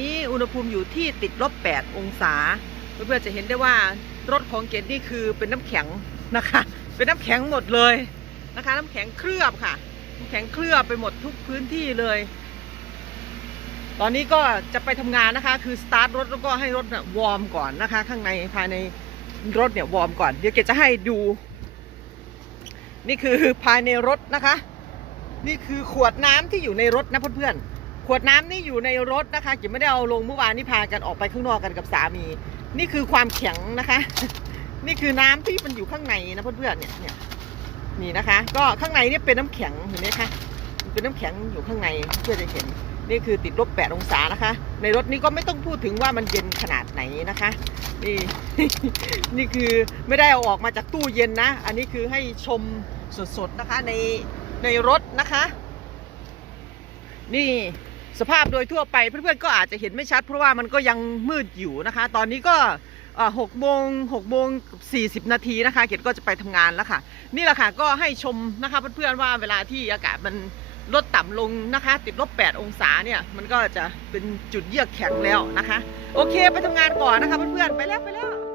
นี้อุณหภูมิอยู่ที่ติดลบ 8 องศา เพื่อนๆจะเห็นได้ว่ารถของเกดนี่คือเป็นน้ำแข็งนะคะ เป็นน้ำแข็งหมดเลยนะคะ น้ำแข็งเคลือบค่ะ น้ำแข็งเคลือบไปหมดทุกพื้นที่เลย ตอนนี้ก็จะไปทำงานนะคะ คือสตาร์ทรถแล้วก็ให้รถเนี่ยวอร์มก่อนนะคะ ข้างในภายในรถเนี่ยวอร์มก่อน เดี๋ยวเกดจะให้ดู นี่คือภายในรถนะคะ นี่คือขวดน้ำที่อยู่ในรถนะเพื่อนๆ ขวดน้ำนี่อยู่ในรถนะคะเกดไม่ได้เอาลงเมื่อวานนี่พากันออกไปข้างนอกกันกับสามี นี่คือความแข็งนะคะ นี่คือน้ำที่มันอยู่ข้างในนะเพื่อนๆเนี่ยเนี่ยนี่นะคะ ก็ข้างในนี่เป็นน้ำแข็งเห็นไหมคะเป็นน้ำแข็งอยู่ข้างในเพื่อจะเห็นนี่คือติดลบ 8 องศานะคะ ในรถนี้ก็ไม่ต้องพูดถึงว่ามันเย็นขนาดไหนนะคะ นี่นี่คือไม่ได้เอาออกมาจากตู้เย็นนะ อันนี้คือให้ชมสดๆนะคะในในรถนะคะ นี่ สภาพโดยทั่วไปเพื่อนๆก็อาจจะเห็นไม่ชัด เพราะว่ามันก็ยังมืดอยู่นะคะ ตอนนี้ก็หกโมงหกโมงสี่สิบนาทีนะคะ เกดก็จะไปทำงานแล้วค่ะ นี่แหละค่ะก็ให้ชมนะคะเพื่อนๆว่าเวลาที่อากาศมันลดต่ำลงนะคะ ติดลบ 8 องศาเนี่ย มันก็จะเป็นจุดเยือกแข็งแล้วนะคะ โอเคไปทำงานก่อนนะคะเพื่อนๆไปแล้วไปแล้ว